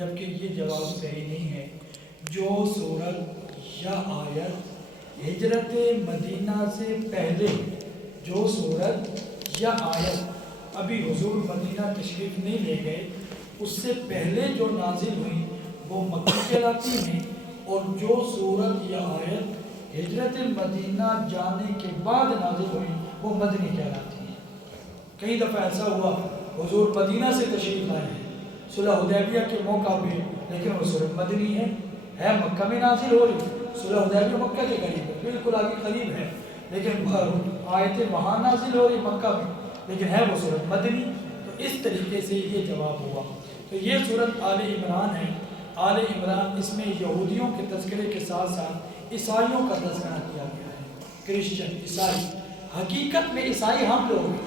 جبکہ یہ جواب صحیح نہیں ہے۔ جو صورت یا آیت ہجرت مدینہ سے پہلے، جو صورت یا آیت ابھی حضور مدینہ تشریف نہیں لے گئے اس سے پہلے جو نازل ہوئی وہ مکی کہلاتی ہیں، اور جو صورت یا آیت ہجرت مدینہ جانے کے بعد نازل ہوئی وہ مدنی کہلاتی ہیں۔ کئی دفعہ ایسا ہوا حضور مدینہ سے تشریف لائے ہیں صلح حدیبیہ کے موقع پہ، لیکن وہ صورت مدنی ہے مکہ میں نازل ہو رہی، صلح حدیبیہ مکہ کے قریب ہے، بالکل آگے قریب ہے، لیکن آیتیں وہاں نازل ہو رہی مکہ میں، لیکن ہے وہ صورت مدنی۔ تو اس طریقے سے یہ جواب ہوا۔ تو یہ صورت آل عمران ہے۔ آل عمران، اس میں یہودیوں کے تذکرے کے ساتھ ساتھ عیسائیوں کا تذکرہ کیا گیا ہے۔ کرسچن، عیسائی، حقیقت میں عیسائی ہم لوگ ہیں،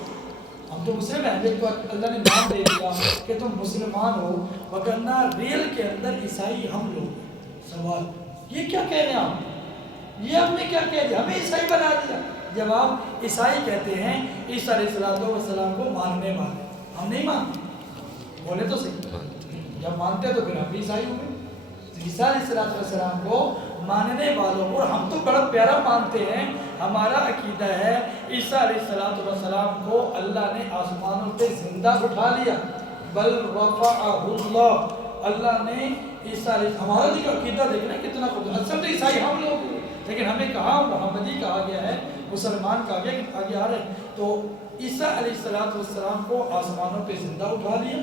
ہم تو مسلم ہیں، لیکن اللہ نے نام دے دیا کہ تم مسلمان ہو، وگرنہ ریل کے اندر عیسائی ہم لوگ ہیں۔ سوال یہ کیا کہہ رہے ہیں آپ؟ یہ ہم نے کیا کہہ دیا؟ ہمیں عیسائی بنا دیا۔ جواب، عیسائی کہتے ہیں عیسیٰ علیہ السلام کو ماننے والے، ہم نہیں مانتے۔ بولے تو صحیح، جب مانتے تو پھر ہم بھی عیسائی ہوں گے۔ عیسیٰ علیہ السلام کو ماننے والوں، اور ہم تو بڑا پیارا مانتے ہیں، ہمارا عقیدہ ہے عیسیٰ علیہ السلام کو اللہ نے آسمانوں پہ زندہ اٹھا لیا، بل رفعہ اللہ، اللہ نے عیسیٰ علیہ، ہمارا جو عقیدہ دیکھنا کتنا خود، اصل تو عیسائی ہم لوگ ہیں، لیکن ہمیں کہا محمدی کہا گیا ہے، مسلمان کہا گیا کہ آگے آ رہے ہیں۔ تو عیسیٰ علیہ السلام کو آسمانوں پہ زندہ اٹھا لیا،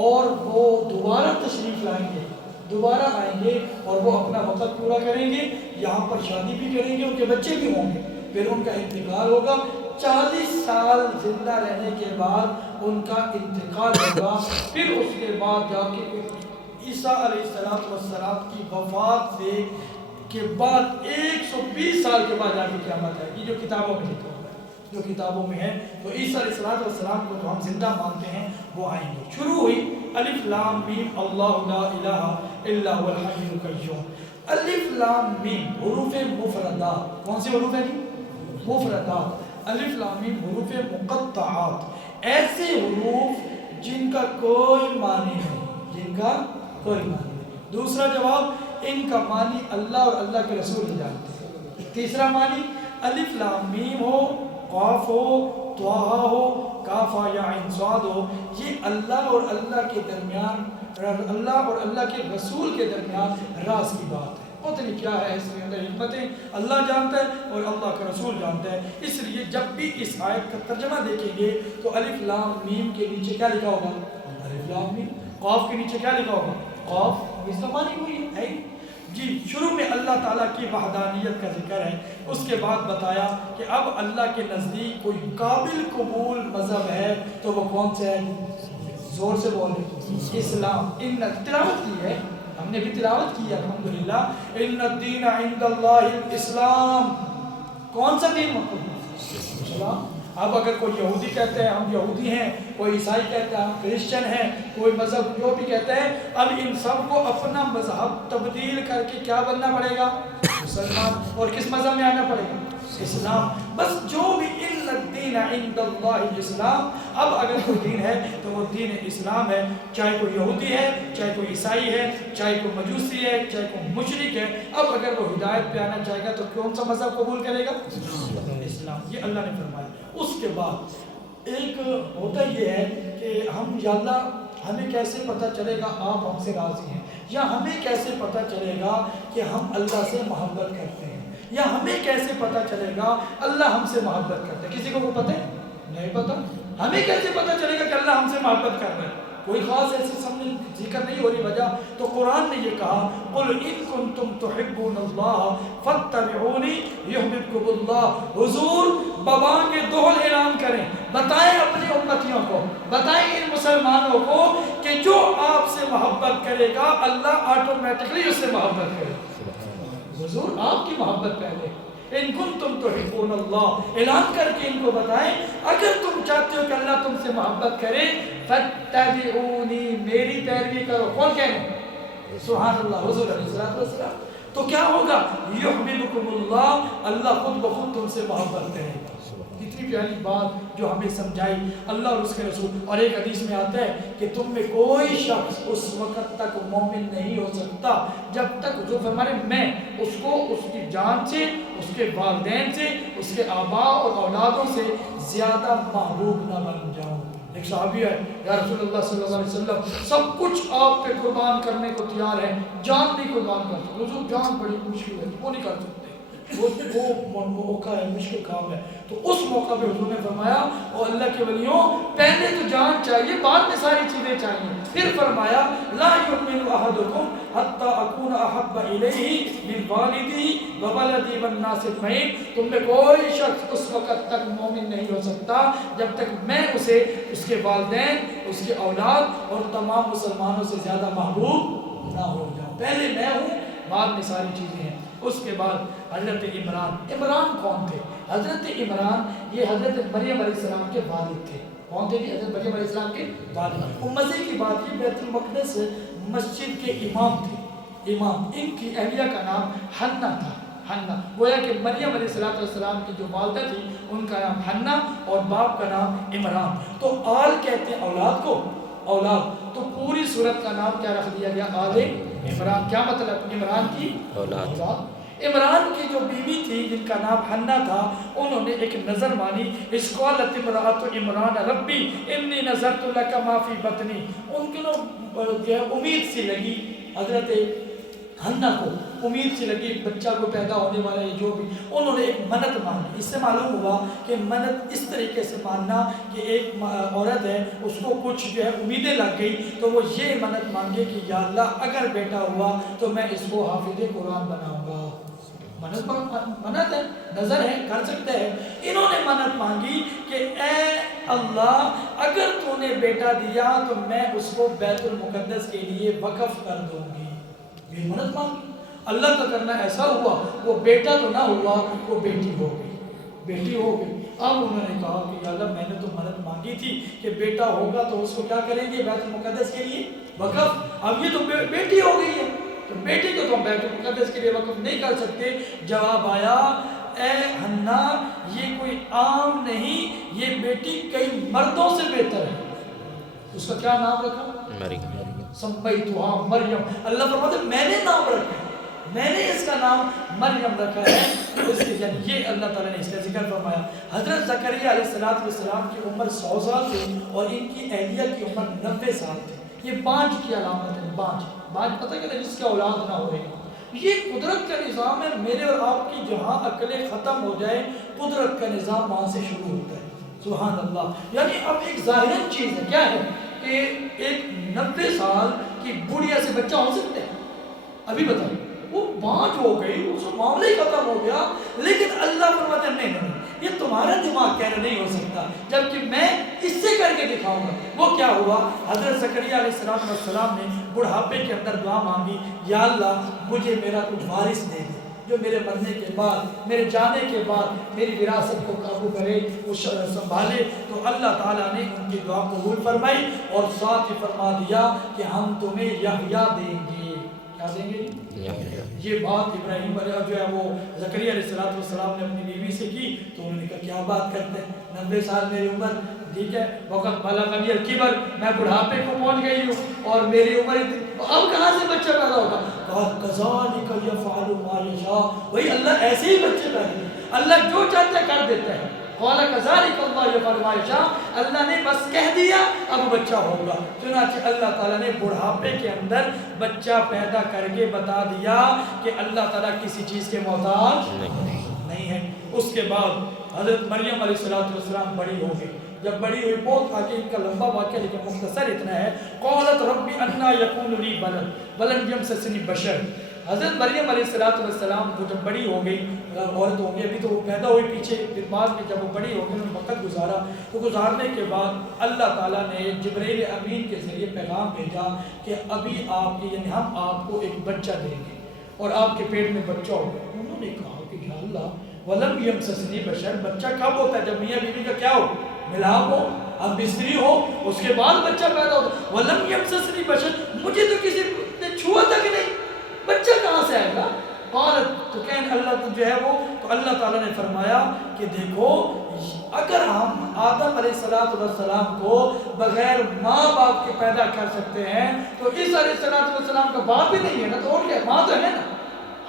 اور وہ دوبارہ تشریف لائیں گے، دوبارہ آئیں گے، اور وہ اپنا وقت پورا کریں گے، یہاں پر شادی بھی کریں گے، ان کے بچے بھی ہوں گے، پھر ان کا انتقال ہوگا، 40 سال زندہ رہنے کے بعد ان کا انتقال ہوگا، پھر اس کے بعد جا کے عیسیٰ علیہ السلام کی وفات سے کے بعد 120 سال کے بعد جا کے قیامت ہے۔ یہ جو کتابوں میں لکھا ہوا ہے، جو کتابوں میں ہے، تو عیسیٰ علیہ السلام کو جو ہم زندہ مانتے ہیں وہ آئیں گے۔ شروع ہوئی الف لام میم اللہ لا الہ الا هو الحی القیوم۔ الف لام میم حروف مفردات، کون سے حروف ہیں جی؟ مفردات۔ الف لام میم حروف مقطعات، ایسے حروف جن کا کوئی معنی نہیں، جن کا کوئی معنی نہیں۔ دوسرا جواب، ان کا معنی اللہ اور اللہ کے رسول ہی جانتے ہیں۔ تیسرا معنی، الف لام میم ہو، قاف ہو، طٰ ہو، کاف یا عین صاد ہو، یہ اللہ اور اللہ کے درمیان، اللہ اور اللہ کے رسول کے درمیان راز کی بات ہے۔ پتہ نہیں کیا ہے اس میں اندر حکمتیں، اللہ جانتا ہے اور اللہ کا رسول جانتا ہے۔ اس لیے جب بھی اس آیت کا ترجمہ دیکھیں گے تو الف لام میم کے نیچے کیا لکھا ہوگا؟ الف لام میم۔ قاف کے نیچے کیا لکھا ہوگا؟ قاف۔ اس کا معنی وہی ہے جی۔ شروع میں اللہ تعالیٰ کی وحدانیت کا ذکر ہے، اس کے بعد بتایا کہ اب اللہ کے نزدیک کوئی قابل قبول مذہب ہے تو وہ کون سا ہے؟ زور سے بولیں، اسلام۔ ان تلاوت کی ہے، ہم نے بھی تلاوت کی ہے الحمدللہ، ان الدین عند اللہ الاسلام۔ کون سا دین مطلب؟ اسلام۔ اب اگر کوئی یہودی کہتے ہیں ہم یہودی ہیں، کوئی عیسائی کہتا ہے ہم کرسچن ہیں، کوئی مذہب جو بھی کہتا ہے، اب ان سب کو اپنا مذہب تبدیل کر کے کیا بننا پڑے گا؟ مسلمان۔ اور کس مذہب میں آنا پڑے گا؟ اسلام۔ بس جو بھی ان الدین عند اللہ الاسلام، اب اگر کوئی دین ہے تو وہ دین اسلام ہے، چاہے کوئی یہودی ہے، چاہے کوئی عیسائی ہے، چاہے کوئی مجوسی ہے، چاہے کوئی مشرک ہے، اب اگر وہ ہدایت پہ آنا چاہے گا تو کون سا مذہب قبول کرے گا؟ اسلام۔ یہ اللہ نے فرمایا۔ اس کے بعد ایک ہوتا یہ ہے کہ ہم یا اللہ ہمیں کیسے پتہ چلے گا آپ ہم سے راضی ہیں، یا ہمیں کیسے پتہ چلے گا کہ ہم اللہ سے محبت کرتے ہیں، یا ہمیں کیسے پتہ چلے گا اللہ ہم سے محبت کرتے ہیں؟ کسی کو وہ پتہ ہے؟ نہیں پتہ۔ ہمیں کیسے پتہ چلے گا کہ اللہ ہم سے محبت کر رہا ہے؟ کوئی خاص ایسی سامنے ذکر نہیں ہو رہی وجہ، تو قرآن نے یہ کہا قُلْ إِن كُنْتُمْ تُحِبُّونَ اللَّهَ فَاتَّبِعُونِي يُحْبِبْكُمُ اللَّهُ۔ حضور بابا کے دوہل اعلان کریں، بتائیں اپنی امتیوں کو، بتائیں ان مسلمانوں کو کہ جو آپ سے محبت کرے گا اللہ آٹومیٹکلی اس سے محبت کرے گا۔ حضور آپ کی محبت پہلے، ان کنتم تحبون اللہ، اعلان کر کے ان کو بتائیں اگر تم چاہتے ہو کہ اللہ تم سے محبت کرے فاتبعونی، میری پیروی کرو۔ کون کہنے؟ سبحان اللہ، حضور علیہ السلام۔ تو کیا ہوگا؟ یحببکم اللہ، اللہ خود بخود تم سے محبت کرے گا۔ کتنی پیاری بات جو ہمیں سمجھائی اللہ اور اس کے رسول۔ اور ایک حدیث میں آتا ہے کہ تم میں کوئی شخص اس وقت تک مومن نہیں ہو سکتا جب تک، جو فرمانے میں اس کو اس کی جان سے، اس کے والدین سے، اس کے آباء اور اولادوں سے زیادہ محبوب نہ بن جاؤں۔ ایک صحابی ہے، یا رسول اللہ صلی اللہ علیہ وسلم سب کچھ آپ پہ قربان کرنے کو تیار ہے، جان نہیں قربان کر سکتے۔ حضور جان بڑی مشکل ہے، وہ نہیں کر سکتے، وہ موقع ہے، مشکل کام ہے۔ تو اس موقع پہ حضور نے فرمایا او اللہ کے ولیوں، پہلے تو جان چاہیے، بعد میں ساری چیزیں چاہیے۔ پھر فرمایا لا یؤمن احدکم حتی اکون احب الیہ من والدی وولدی والناس اجمعین، تم میں کوئی شخص اس وقت تک مومن نہیں ہو سکتا جب تک میں اسے اس کے والدین، اس کے اولاد اور تمام مسلمانوں سے زیادہ محبوب نہ ہو جاؤں۔ پہلے میں ہوں، بعد میں ساری چیزیں ہیں۔ اس کے بعد حضرت عمران کون تھے؟ حضرت عمران یہ حضرت مریم علیہ السلام کے والد تھے۔ کون تھے جی؟ حضرت مریم علیہ السلام کے والد۔ مزے کی بات یہ بیت المقدس مسجد کے امام تھے، امام۔ ان کی اہلیہ کا نام حنا تھا، حنا۔ گویا کہ مریم علیہ السلام کی جو والدہ تھی ان کا نام حنا اور باپ کا نام عمران۔ تو آل کہتے ہیں اولاد کو، اولاد۔ تو پوری صورت کا نام کیا رکھ دیا گیا؟ آل عمران۔ کیا مطلب؟ عمران کی اولاد۔ عمران کی جو بیوی تھی جن کا نام حنا تھا، انہوں نے ایک نظر مانی، اس قالت امرأۃ عمران ربی انی نذرت لک ما فی بطنی۔ ان کی امید سی لگی، حضرت حنا کو امید سی لگی بچہ کو پیدا ہونے والا ہے جو بھی، انہوں نے ایک منت مانگی۔ اس سے معلوم ہوا کہ منت اس طریقے سے ماننا کہ ایک عورت ہے اس کو کچھ جو ہے امیدیں لگ گئی تو وہ یہ منت مانگے کہ یا اللہ اگر بیٹا ہوا تو میں اس کو حافظ قرآن بناؤں گا۔ منت ہے، نظر ہے، کر سکتے ہیں۔ انہوں نے منت مانگی کہ اے اللہ اگر تو نے بیٹا دیا تو میں اس کو بیت المقدس کے لیے وقف کر دوں گی۔ یہ منت مانگی، اللہ کا کرنا ایسا ہوا، وہ بیٹا تو نہ ہوا، وہ بیٹی ہو گئی، بیٹی ہو گئی۔ اب انہوں نے کہا کہ یا اللہ میں نے تو منت مانگی تھی کہ بیٹا ہوگا تو اس کو کیا کریں گے؟ بیت المقدس کے لیے وقف۔ اب یہ تو بیٹی ہو گئی ہے تو بیٹی کو تو ہم بیت المقدس کے لیے وقف نہیں کر سکتے۔ جواب آیا اے حنا یہ کوئی عام نہیں، یہ بیٹی کئی مردوں سے بہتر ہے۔ اس کا کیا نام رکھا؟ مریم۔ سمیتھا مریم۔ اللہ فرماتے ہیں میں نے نام رکھا، میں نے اس کا نام مریم رکھا ہے۔ اس کے یعنی یہ اللہ تعالیٰ نے اس کا ذکر فرمایا۔ حضرت زکریا علیہ السلام کی عمر 100 سال تھی اور ان کی اہلیہ کی عمر 90 سال تھی۔ یہ بانج کی علامت ہے، بانج پتہ کہ جس کا اولاد نہ ہوئے۔ یہ قدرت کا نظام ہے، میرے اور آپ کی جہاں عقلیں ختم ہو جائے قدرت کا نظام وہاں سے شروع ہوتا ہے۔ سبحان اللہ۔ یعنی اب ایک ظاہراً چیز ہے، کیا ہے کہ ایک 90 سال کی بڑھیا سے بچہ ہو سکتا ہے؟ ابھی بتائیں، وہ بانج ہو گئی، اس کا معاملہ ہی ختم ہو گیا، لیکن اللہ فرماتے ہیں نہیں، یہ تمہارا دماغ کہہ رہا نہیں ہو سکتا، جبکہ میں اس سے کر کے دکھاؤں گا۔ وہ کیا ہوا؟ حضرت زکریا علیہ السلام نے بڑھاپے کے اندر دعا مانگی، یا اللہ مجھے میرا کچھ وارث دے دے جو میرے مرنے کے بعد، میرے جانے کے بعد میری وراثت کو قابو کرے، وہ سنبھالے۔ تو اللہ تعالیٰ نے ان کی دعا قبول فرمائی اور ساتھ ہی فرما دیا کہ ہم تمہیں یحییٰ دیں گے۔ کیا دیں گے؟ یہ بات ابراہیم علیہ جو ہے وہ زکریا علیہ السلام نے اپنی بیوی سے کی تو انہوں نے کہا کیا بات کرتے ہیں، 90 سال میری عمر، ٹھیک ہے، وقت بلغنی الکبر، میں بڑھاپے کو پہنچ گئی ہوں اور میری عمر اب کہاں سے بچہ پیدا ہوگا؟ کہا کذالک یفعل ما یشاء، وہی اللہ ایسے ہی بچے پیدا کرتے ہیں، اللہ جو چاہتا ہے کر دیتا ہے۔ قال کذالک اللہ یفعل ما یشاء، اللہ نے بس کہہ دیا اب بچہ ہوگا۔ چنانچہ اللہ تعالیٰ نے بڑھاپے کے اندر بچہ پیدا کر کے بتا دیا کہ اللہ تعالیٰ کسی چیز کے محتاج نہیں ہے۔ اس کے بعد حضرت مریم علیہ السلام بڑی ہو گئی۔ جب بڑی ہوئی، بہت آگے ان کا لمبا واقعہ لیکن مختصر اتنا ہے، قالت ربی انا یکون لی ولد ولم یمسسنی بشر۔ حضرت مریم علیہ السلام وہ جب بڑی ہو گئی، عورت ہو گئی، ابھی تو وہ پیدا ہوئی پیچھے، پھر بعد میں جب وہ بڑی ہو گئی انہوں نے وقت گزارا، تو گزارنے کے بعد اللہ تعالیٰ نے جبرائیل امین کے ذریعے پیغام بھیجا کہ ابھی آپ کی یعنی ہم آپ کو ایک بچہ دیں گے اور آپ کے پیٹ میں بچہ ہوگا۔ انہوں نے کہا کہ یا اللہ ولم یمسسنی بشر، بچہ کب ہوتا ہے؟ جب میاں بیوی کا کیا ہو؟ ملاپ ہو، اب بستری ہو، اس کے بعد بچہ پیدا ہوتا۔ ولم یمسسنی بشر، مجھے تو کسی نے چھوا تک نہیں، بچہ کہاں سے آئے گا؟ قالت تو کہنے اللہ تو جو ہے وہ تو اللہ تعالیٰ نے فرمایا کہ دیکھو اگر ہم آدم علیہ السلام کو بغیر ماں باپ کے پیدا کر سکتے ہیں تو عیسیٰ علیہ السلام کا باپ ہی نہیں ہے نا، تو اور کیا، ماں تو ہے نا۔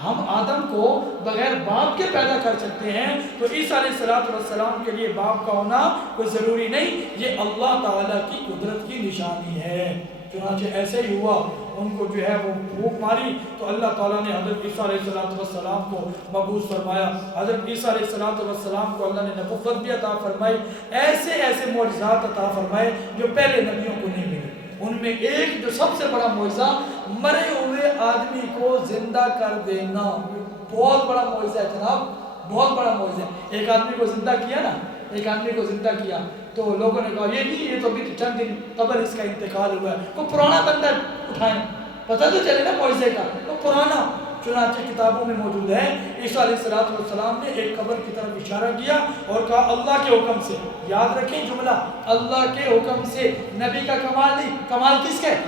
ہم آدم کو بغیر باپ کے پیدا کر سکتے ہیں تو عیسیٰ علیہ السلام کے لیے باپ کا ہونا کوئی ضروری نہیں، یہ اللہ تعالیٰ کی قدرت کی نشانی ہے۔ چنانچہ ایسے ہی ہوا، ان کو جو ہے وہ بھوک ماری تو اللہ تعالیٰ نے حضرت عیسیٰ علیہ السلام کو مبعوث فرمایا۔ حضرت عیسیٰ علیہ السلام کو اللہ نے نبوت بھی عطا فرمائی، ایسے ایسے معجزات عطا فرمائے جو پہلے نبیوں کو نہیں ملے۔ ان میں ایک جو سب سے بڑا معجزہ مرے ہوئے آدمی کو زندہ کر دینا، بہت بڑا معجزہ ہے جناب، بہت بڑا معجزہ ہے۔ ایک آدمی کو زندہ کیا نا، ایک آدمی کو زندہ کیا تو لوگوں نے کہا یہ نہیں، یہ تو ابھی چند دن قبل اس کا انتقال ہوا ہے، کوئی پرانا بندہ اٹھائیں، پتہ تو چلے نا معجزے کا، وہ پرانا۔ چنانچہ کتابوں میں موجود ہے عیسیٰ علیہ السلام نے ایک قبر کی طرف اشارہ کیا اور کہا اللہ کے حکم سے، یاد رکھیں جملہ، اللہ کے حکم سے۔ نبی کا کمال نہیں، کمال کس کا ہے؟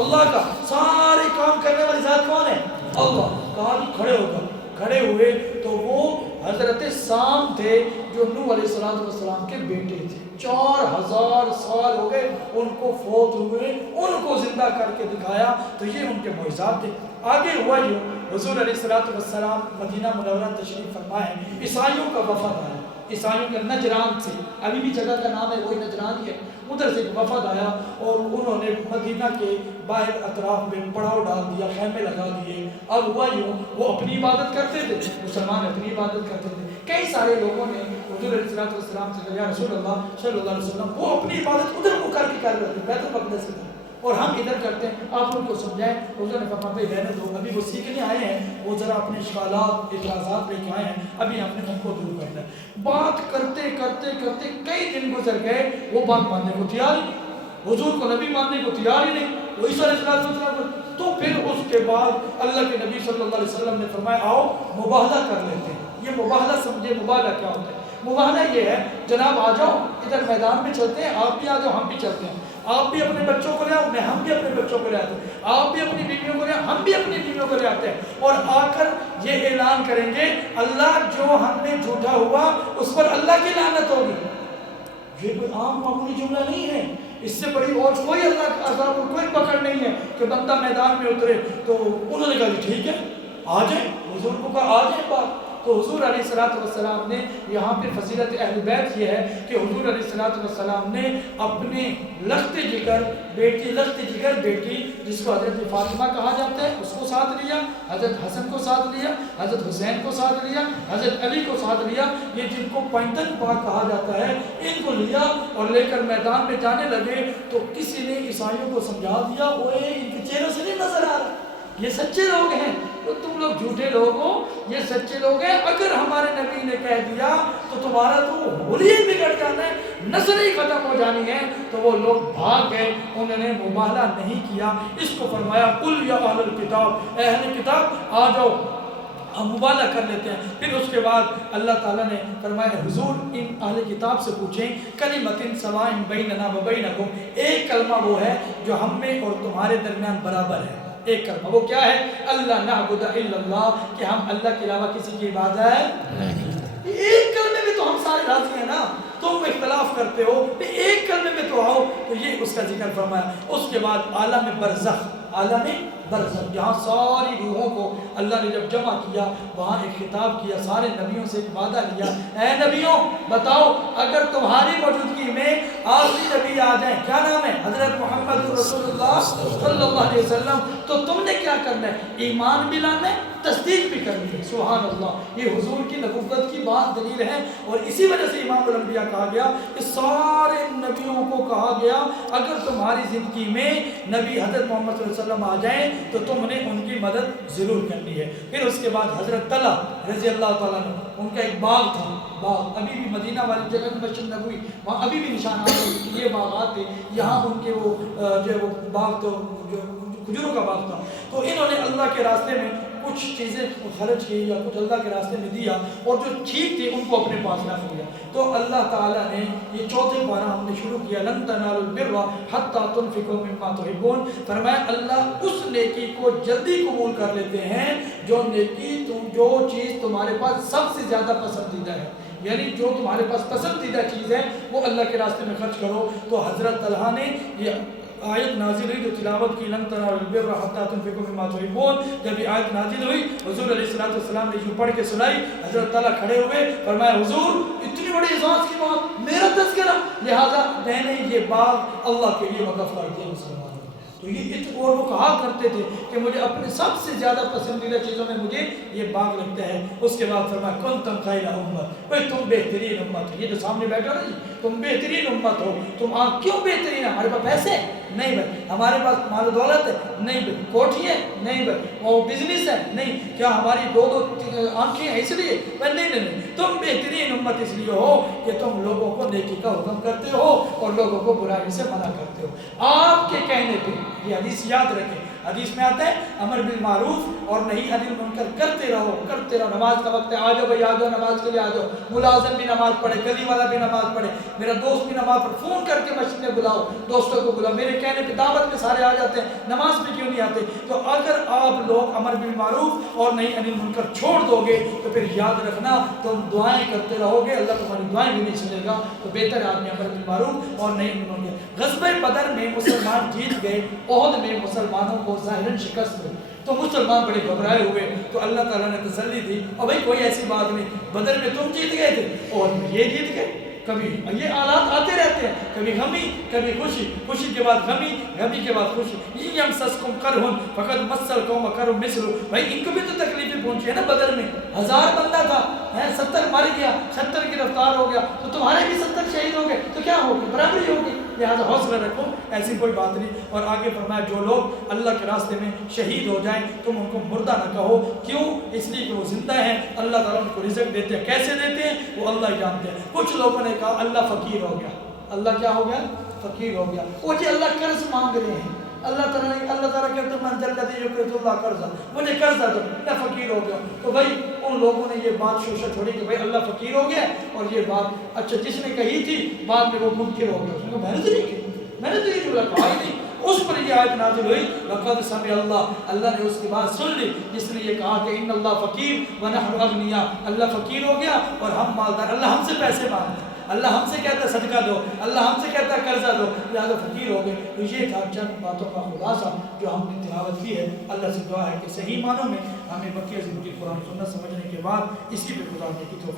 اللہ کا۔ سارے کام کرنے والی ذات کون ہے؟ اللہ۔ کہا کہ کھڑے ہو کر، کھڑے ہوئے تو وہ حضرت سام تھے جو نوح علیہ السلام کے بیٹے تھے، 4000 سال ہو گئے ان کو فوت ہوئے، ان کو زندہ کر کے دکھایا، تو یہ ان کے معجزات تھے۔ آگے ہوا جو حضور علیہ السلام مدینہ منورہ تشریف فرمائے، عیسائیوں کا وفد آیا، عیسائیوں کا نجران سے، ابھی بھی جگہ کا نام ہے وہی نجران ہی ہے، ادھر سے ایک وفد آیا اور انہوں نے مدینہ کے باہر اطراف میں پڑاؤ ڈال دیا، خیمے لگا دیے۔ اب ہوا یوں، وہ اپنی عبادت کرتے تھے، مسلمان اپنی عبادت کرتے تھے۔ کئی سارے لوگوں نے حضور علیہ السلام سے کہا یا رسول اللہ صلی اللہ علیہ وسلم، وہ اپنی عبادت ادھر کو کر کے کر رہے تھے بیت المقدس سے، اور ہم ادھر کرتے ہیں، آپ ان کو سمجھائیں۔ حضور نے فرمایا بھائی رہنے دو، ابھی وہ سیکھنے آئے ہیں، وہ ذرا اپنے اشکالات اعتراضات لے کے آئے ہیں، ابھی ہم نے ان کو دور کرنا ہے۔ بات کرتے کرتے کرتے کئی دن گزر گئے، وہ بات ماننے کو تیار ہی نہیں، حضور کو نبی ماننے کو تیار ہی نہیں، وہ عیسیٰ علیہ السلام۔ تو پھر اس کے بعد اللہ کے نبی صلی اللہ علیہ وسلم نے فرمایا آؤ مباہلہ کر لیتے ہیں۔ یہ مباہلہ سمجھے، مباہلہ کیا ہوتا ہے؟ مباہلہ یہ ہے جناب آ جاؤ ادھر میدان میں چلتے ہیں، آپ بھی آ جاؤ ہم بھی چلتے ہیں، آپ بھی اپنے بچوں کو لے آؤ، میں ہم بھی اپنے بچوں کو لے آتے ہیں، آپ بھی اپنی بیویوں کو لے آؤ، ہم بھی اپنی بیویوں کو لے آتے ہیں، اور آ کر یہ اعلان کریں گے اللہ جو ہم نے جھوٹا ہوا اس پر اللہ کی لعنت ہوگی۔ یہ کوئی عام معمولی جملہ نہیں ہے، اس سے بڑی اور کوئی اللہ کا عذاب اور کوئی پکڑ نہیں ہے کہ بندہ میدان میں اترے۔ تو انہوں نے کہا ٹھیک ہے آ جائیں، حضور کو کہا آ جائیں بات۔ تو حضور علیہ السلام نے یہاں پہ فضیلت اہل بیت یہ ہے کہ حضور علیہ السلام نے اپنے لخت جگر بیٹی جس کو حضرت فاطمہ کہا جاتا ہے اس کو ساتھ لیا، حضرت حسن کو ساتھ لیا، حضرت حسین کو ساتھ لیا، حضرت علی کو ساتھ لیا، یہ جن کو پینتن پاک کہا جاتا ہے ان کو لیا اور لے کر میدان میں جانے لگے۔ تو کسی نے عیسائیوں کو سمجھا دیا اوے ان کے چہروں سے نہیں نظر آ رہا، یہ سچے لوگ ہیں، تو تم لوگ جھوٹے لوگ ہو، یہ سچے لوگ ہیں، اگر ہمارے نبی نے کہہ دیا تو تمہارا تو حلیہ بگڑ جانا ہے، نسل ہی ختم ہو جانی ہے۔ تو وہ لوگ بھاگ گئے، انہوں نے مباہلہ نہیں کیا۔ اس کو فرمایا قل یا اہل الکتاب، اے اہل کتاب آ جاؤ ہم مباہلہ کر لیتے ہیں۔ پھر اس کے بعد اللہ تعالیٰ نے فرمایا حضور ان اہل کتاب سے پوچھیں کلمۃ سواء بیننا و بینکم، ایک کلمہ وہ ہے جو ہم میں اور تمہارے درمیان برابر ہے، ایک کلمہ وہ کیا ہے؟ اللہ نعبد الا اللہ، کہ ہم اللہ کے علاوہ کسی کی عبادت نہیں۔ ایک کلمے میں تو ہم سارے راضی ہیں نا، تم اختلاف کرتے ہو، ایک کلمے میں تو آؤ۔ تو یہ اس کا ذکر فرمایا۔ اس کے بعد عالم برزخ، عالم برزخ جہاں ساری روحوں کو اللہ نے جب جمع کیا وہاں ایک خطاب کیا، سارے نبیوں سے ایک وعدہ لیا، اے نبیوں بتاؤ اگر تمہاری موجودگی میں آخری نبی آ جائیں، کیا نام ہے؟ حضرت محمد رسول اللہ صلی اللہ علیہ وسلم، تو تم نے کیا کرنا ہے؟ ایمان بھی لانا ہے، تصدیق بھی کرنی ہے۔ سبحان اللہ، یہ حضور کی نبوت کی بات دلیل ہے، اور اسی وجہ سے امام الانبیاء کہا گیا کہ سارے نبیوں کو کہا گیا اگر تمہاری زندگی میں نبی حضرت محمد صلی اللہ علیہ وسلم آ جائیں تو تم نے ان کی مدد ضرور کرنی ہے۔ پھر اس کے بعد حضرت طلحہ رضی اللہ تعالیٰ عنہ، ان کا ایک باغ تھا، باغ ابھی بھی مدینہ والی جگہ میں مسجد نبوی وہاں ابھی بھی نشانات ہیں، یہ باغات تھے، یہاں ان کے وہ جو ہے وہ باغ تو جو کھجوروں کا باغ تھا۔ تو انہوں نے اللہ کے راستے میں کچھ چیزیں خرچ کی یا کچھ اللہ کے راستے میں دیا اور جو ٹھیک تھی ان کو اپنے پاس رکھ لیا. تو اللہ تعالیٰ نے یہ چوتھے پارہ ہم نے شروع کیا لن تنالوا البر حتی تنفقوا مما تحبون. فرمایا اللہ اس نیکی کو جلدی قبول کر لیتے ہیں جو نیکی جو چیز تمہارے پاس سب سے زیادہ پسندیدہ ہے، یعنی جو تمہارے پاس پسندیدہ چیز ہے وہ اللہ کے راستے میں خرچ کرو. تو حضرت طلحہ نے یہ آیت نازل ہوئی جو تلاوت کی لن تنالوا البر حتی تنفقوا مما تحبون. جب یہ آیت نازل ہوئی حضور علیہ السلام نے یوں پڑھ کے سنائی. حضرت طلحہ کھڑے ہوئے، فرمایا حضور اتنی بڑی اعزاز کی بات، میرا تذکرہ، لہذا میں نے یہ باغ اللہ کے لیے وقف کر دیا مسلمانوں. تو یہ اور وہ کہا کرتے تھے کہ مجھے اپنے سب سے زیادہ پسندیدہ چیزوں میں مجھے یہ باغ لگتا ہے. اس کے بعد فرمایا کنتم خیر امت، بھائی تم بہترین امت ہو. یہ جو سامنے بیٹھا نا جی، تم بہترین امت ہو. تم کیوں بہترین ہے؟ ہمارے پاس پیسے نہیں بھائی، ہمارے پاس مال و دولت ہے نہیں بھائی، کوٹھی ہے نہیں بھائی، وہ بزنس ہے نہیں، کیا ہماری دو آنکھیں ہیں اس لیے بھائی؟ نہیں. تم بہترین امت اس لیے ہو کہ تم لوگوں کو نیکی کا حکم کرتے ہو اور لوگوں کو برائی سے منع کرتے ہو. آپ کے کہنے پہ یہ حدیث یاد رکھیں، حدیث میں آتا ہے امر بالمعروف اور نہی عن المنکر کرتے رہو کرتے رہو. نماز کا وقت ہے، آ جاؤ بھائی آ جاؤ نماز کے لیے آ جاؤ. ملازم بھی نماز پڑھے، گلی والا بھی نماز پڑھے، میرا دوست بھی نماز پڑھے. فون کر کے مسجد میں بلاؤ، دوستوں کو بلاؤ. میرے کہنے پہ دعوت میں سارے آ جاتے ہیں، نماز پہ کیوں نہیں آتے؟ تو اگر آپ لوگ امر بالمعروف اور نہی عن المنکر چھوڑ دو گے تو پھر یاد رکھنا تم دعائیں کرتے رہو گے، اللہ تمہاری دعائیں بھی نہیں سنے گا. تو بہتر آدمی امر بالمعروف اور نہی عن المنکر. غزوہ بدر میں مسلمان جیت گئے، احد میں مسلمانوں کو ظاہراً شکست ہوئی تو مسلمان بڑے گھبرائے ہوئے. تو اللہ تعالیٰ نے تسلی دی، اور بھائی کوئی ایسی بات نہیں، بدر میں تم جیت گئے تھے اور یہ جیت گئے. کبھی یہ حالات آتے رہتے ہیں، کبھی غمی کبھی خوشی، خوشی کے بعد غمی، غمی کے بعد خوشی. یمسسکم قرح فقد مس القوم قرح مثلہ. بھائی ان کو بھی تو تکلیفیں پہنچی ہے نا. بدر میں 1000 بندہ تھا، 70 مر گیا، 70 گرفتار ہو گیا، تو تمہارے بھی 70 شہید ہو گئے تو کیا ہوگی؟ برابری ہوگی. لہٰذا حوصلہ رکھو، ایسی کوئی بات نہیں. اور آگے فرمایا جو لوگ اللہ کے راستے میں شہید ہو جائیں تم ان کو مردہ نہ کہو. کیوں؟ اس لیے کہ وہ زندہ ہیں، اللہ تعالیٰ ان کو رزق دیتے ہیں. کیسے دیتے ہیں وہ اللہ ہی جانتے ہیں. کچھ لوگوں نے کہا اللہ فقیر ہو گیا. اللہ کیا ہو گیا؟ فقیر ہو گیا. وہ جی اللہ قرض مانگ رہے ہیں. اللہ تعالیٰ کہتے ہیں من ذی یقرض اللہ قرضا، مجھے قرض دو، میں فقیر ہو گیا. تو بھائی ان لوگوں نے یہ بات شوشہ چھوڑی کہ بھائی اللہ فقیر ہو گیا. اور یہ بات اچھا جس نے کہی تھی بعد میں وہ منکر ہو گیا، اس نے کہا میں نے تو نہیں کی، میں نے تو یہ جملہ کہا ہی نہیں. اس پر یہ آیت نازل ہوئی لقد سمع اللہ، اللہ نے اس کی بات سن لی جس نے یہ کہا کہ ان اللہ فقیر ونحن اغنیاء، اللہ فقیر ہو گیا اور ہم مالدار. اللہ ہم سے پیسے مانگتے، اللہ ہم سے کہتا ہے صدقہ دو، اللہ ہم سے کہتا ہے قرضہ دو، لہٰذا فقیر ہو گئے. تو یہ تھا چند باتوں کا خلاصہ جو ہم نے تلاوت کی ہے. اللہ سے دعا ہے کہ صحیح معنوں میں ہمیں بقیہ زندگی قرآن سنت سمجھنے کے بعد اسی پہ گزارنے کی توفیق